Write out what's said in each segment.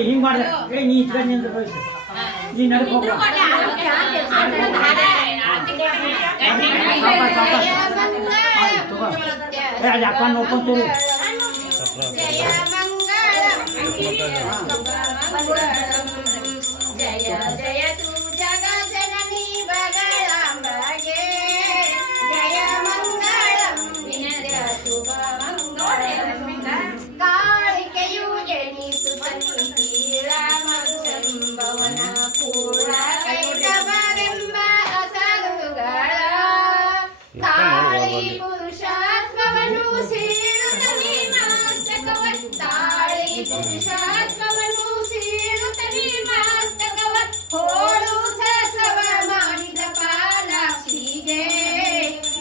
ಹಿಂಗ್ ಮಾಡ್ದೆ ನೀ ನೀ ನಡ್ಕೊ ಅದು ಅಪ್ಪ ನೋಡ್ಕೊಂತೀರಿ जय जय तू जगजननी बगलांबगे जय मंगलम विनय शुभ मंगलम कालिकेयु जनिसुतनि ಶ್ರೀರಾಮಚಂಬವನ ಪೂರ್ಣ ಕೈಟವರೆಂಬ ಅಸಲುಗಳ ತಾಳಿ ಪುರುಷಾತ್ಮವನ್ನು ಸೀಳುತ್ತನೆ ಮಾಸ್ತಕವನ್ ತಾಳಿ ಪುರುಷಾತ್ಮವನ್ನು ಸೀಳುತ್ತನೆ ಮಾಸ್ತಕವನ್ ಹೋಳು ಸಸವ ಮಾಡಿದ ಪಾಲಾಕ್ಷಿಗೆ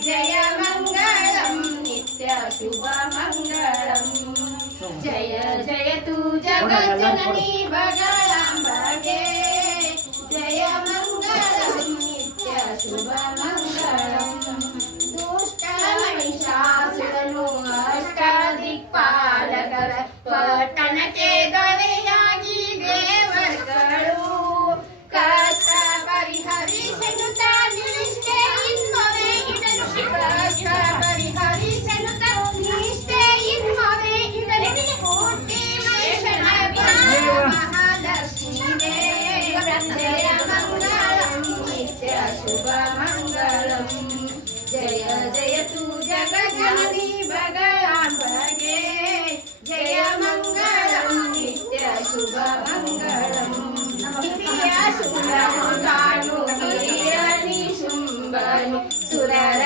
ಜಯ ಮಂಗಳಂ ನಿತ್ಯ ಶುಭ ಮಂಗಳಂ जय जय तू जगज्जननी बगलांबगे जय मंगलम नित्य शुभ मंगलम दुष्ट महिषासुरनु अष्टदिक्पालकर पಟ್ಟಣಕ್ಕೆ ದೊರೆಯಾಗಿ ದೇವರುಗಳು ಕಷ್ಟ ಪರಿಹರಿಸನುತ ನಿಷ್ಠೆ ಇನ್ಮೊರೆ ಇಡಲು ಕಷ್ಟ ಪರಿಹರಿಸನುತ ನಿಷ್ಠೆ ಇನ್ಮೊರೆ ಇಡಲು ಕೋಟಿ ವೈಷ್ಣವ ಮಹಾಲಕ್ಷ್ಮಿಗೆ ಜಯ ಮಂಗಳಂ ನಿತ್ಯ ಶುಭ ಮಂಗಳಂ जय जय तू जगज्जननी बगलांबगे जय मंगलम नित्य शुभ मंगलम प्रिय सुरमुगानु हिरणी शुंभनु सुरर